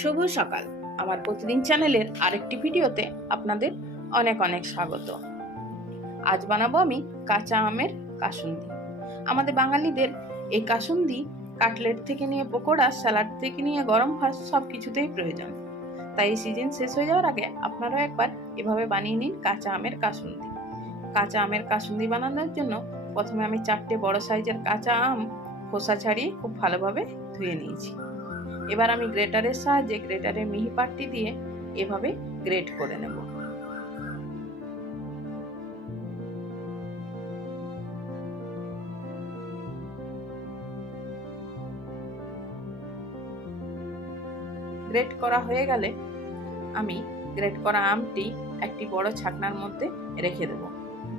শুভ সকাল। আমার প্রতিদিন চ্যানেলের আরেকটি ভিডিওতে আপনাদের অনেক অনেক স্বাগত। আজ বানাবো আমি কাঁচা আমের কাসুন্দি। আমাদের বাঙালিদের এই কাসুন্দি কাটলেট থেকে নিয়ে পকোড়া, স্যালাড থেকে নিয়ে গরম ভাত সব কিছুতেই প্রয়োজন। তাই এই সিজন শেষ হয়ে যাওয়ার আগে আপনারাও একবার এভাবে বানিয়ে নিন কাঁচা আমের কাসুন্দি। কাঁচা আমের কাসুন্দি বানানোর জন্য প্রথমে আমি চারটে বড় সাইজের কাঁচা আম, খোসা ছাড়িয়ে খুব ভালোভাবে ধুয়ে নিয়েছি। এবার আমি গ্রেটারের সাহায্যে গ্রেটারের মিহি পাটটি দিয়ে এভাবে গ্রেট করে নেব। গ্রেট করা হয়ে গেলে আমি গ্রেট করা আমটি একটি বড় ছাকনার মধ্যে রেখে দেব।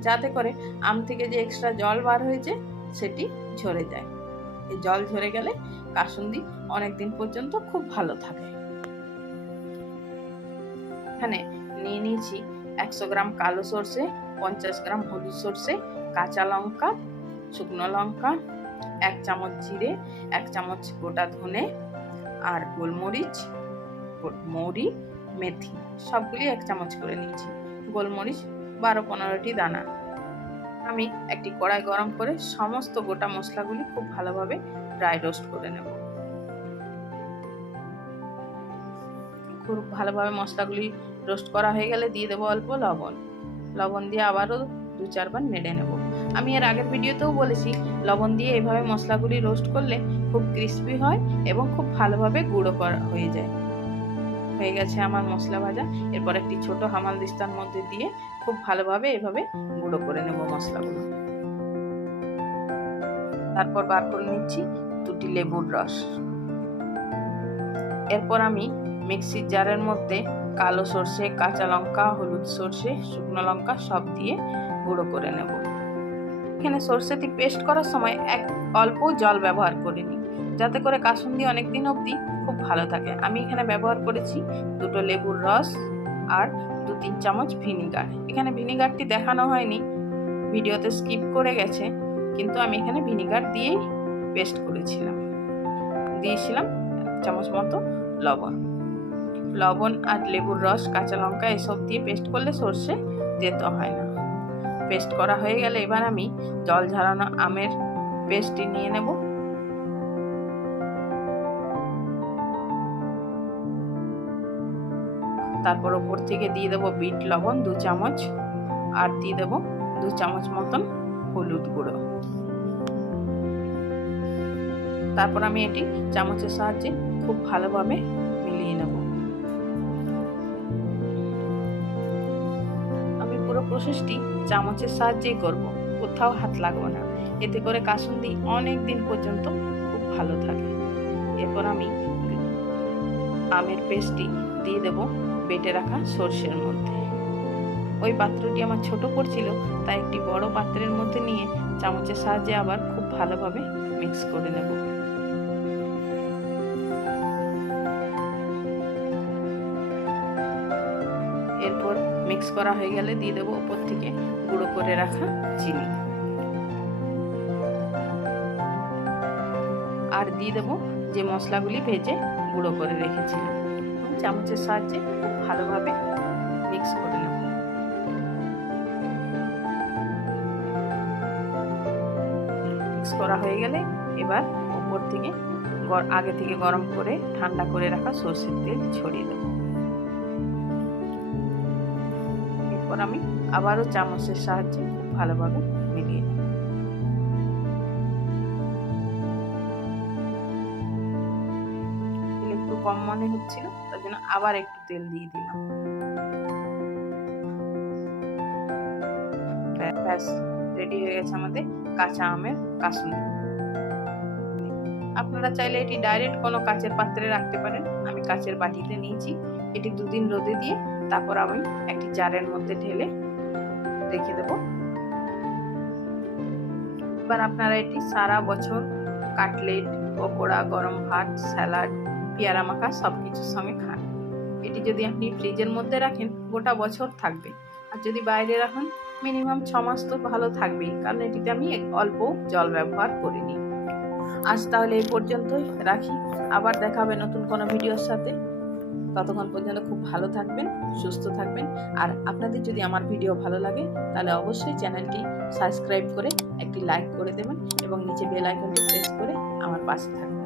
যাতে করে আম থেকে যে এক্সট্রা জল বার হয়েছে, সেটি ঝরে যায়। এই জল ঝরে গেলে কাসুন্দি অনেক দিন পর্যন্ত খুব ভালো থাকে। এখানে নিয়ে নিয়েছি একশো গ্রাম কালো সর্ষে, পঞ্চাশ গ্রাম হলুদ সর্ষে, কাঁচা লঙ্কা, শুকনো লঙ্কা, এক চামচ জিরে, এক চামচ গোটা ধনে আর গোলমরিচ, মৌরি, মেথি, সবগুলি এক চামচ করে নিয়েছি। গোলমরিচ বারো পনেরোটি দানা। আমি একটি কড়াই গরম করে সমস্ত গোটা মশলাগুলি খুব ভালোভাবে ড্রাই রোস্ট করে নেব। খুব ভালোভাবে মশলাগুলি রোস্ট করা হয়ে গেলে দিয়ে দেবো অল্প লবণ। লবণ দিয়ে আবারও দু চারবার নেড়ে নেব। আমি এর আগের ভিডিওতেও বলেছি, লবণ দিয়ে এভাবে মশলাগুলি রোস্ট করলে খুব ক্রিস্পি হয় এবং খুব ভালোভাবে গুঁড়ো করা হয়ে যায়। হয়ে গেছে আমার মশলা ভাজা। এরপর একটি ছোট হামাল দিস্তার মধ্যে দিয়ে খুব ভালোভাবে এভাবে গুঁড়ো করে নেব মশলাগুলো। তারপর বার করে নিচ্ছি দুটি লেবুর রস। এরপর আমি মিক্সির জারের মধ্যে কালো সর্ষে, কাঁচা লঙ্কা, হলুদ সর্ষে, শুকনো লঙ্কা সব দিয়ে গুঁড়ো করে নেব। এখানে সর্ষেটি পেস্ট করার সময় এক অল্প জল ব্যবহার করে নিই। যাতে করে কাসুন্দি অনেক দিন অবধি খুব ভালো থাকে। আমি এখানে ব্যবহার করেছি দুটো লেবুর রস আর দু তিন চামচ ভিনিগার। এখানে ভিনিগারটি দেখানো হয়নি, ভিডিওতে স্কিপ করে গেছে, কিন্তু আমি এখানে ভিনিগার দিয়েই পেস্ট করেছিলাম। দিয়েছিলাম চামচ মতো লবণ। লবণ আর লেবুর রস, কাঁচা লঙ্কা এসব দিয়ে পেস্ট করলে সর্ষে যেতে হয় না। পেস্ট করা হয়ে গেলে এবার আমি জল ঝরানো আমের পেস্টটি নিয়ে নেব। তারপর ওপর থেকে দিয়ে দেবো বিট লবণ দু চামচ আর দিয়ে দেবো দু চামচ মতন হলুদ গুঁড়ো। তারপর আমি এটি চামচের সাহায্যে খুব ভালোভাবে মিলিয়ে নেব। আমি পুরো প্রসেসটি চামচের সাহায্যেই করব, কোথাও হাত লাগবে না। এতে করে কাসুন্দি অনেক দিন পর্যন্ত খুব ভালো থাকে। এরপর আমি আমের পেস্টটি দিয়ে দেব বেটে রাখা সর্ষের মধ্যে। ওই পাত্রটি আমার ছোট পড়ছিল তাই একটি বড় পাত্রের মধ্যে নিয়ে চামচের সাহায্যে আবার খুব ভালোভাবে মিক্স করে নেব। এরপর মিক্স করা হয়ে গেলে দিয়ে দেবো ওপর থেকে গুঁড়ো করে রাখা চিনি। আর দিয়ে দেবো যে মশলাগুলি ভেজে গুঁড়ো করে রেখেছিলাম। চামচের সাহায্যে ভালোভাবে মিক্স করে নেব। মিক্স করা হয়ে গেলে এবার উপর থেকে আগে থেকে গরম করে ঠান্ডা করে রাখা সর্ষের তেল ছড়িয়ে দেবো। এরপর আমি আবারও চামচের সাহায্যে খুব ভালোভাবে মিলিয়ে কম মনে হচ্ছিল, তার জন্য আবার একটু তেল দিয়ে দিলাম। ব্য- ব্যাস রেডি হয়ে গেছে আমাদের কাঁচা আমের কাসুন্দি। আপনারা চাইলে এটি ডাইরেক্ট কোনো কাচের পাত্রে রাখতে পারেন। আমি কাচের বাটিতে নিয়েছি। এটি দুদিন রোদে দিয়ে তারপর আমি একটি জারের মধ্যে ঢেলে রেখে দেব। এবার আপনারা এটি সারা বছর কাটলেট, পকোড়া, গরম ভাত, স্যালাড পেয়ারা মাখা সব কিছুর সঙ্গে খান। এটি যদি আপনি ফ্রিজের মধ্যে রাখেন, গোটা বছর থাকবে। আর যদি বাইরে রাখেন, মিনিমাম ছ মাস তো ভালো থাকবেই, কারণ এটিতে আমি অল্প জল ব্যবহার করিনি। আজ তাহলে এই পর্যন্তই রাখি। আবার দেখা হবে নতুন কোনো ভিডিওর সাথে। ততক্ষণ পর্যন্ত খুব ভালো থাকবেন, সুস্থ থাকবেন। আর আপনাদের যদি আমার ভিডিও ভালো লাগে, তাহলে অবশ্যই চ্যানেলটি সাবস্ক্রাইব করে একটি লাইক করে দেবেন এবং নিচে বেল আইকনটি প্রেস করে আমার পাশে থাকবেন।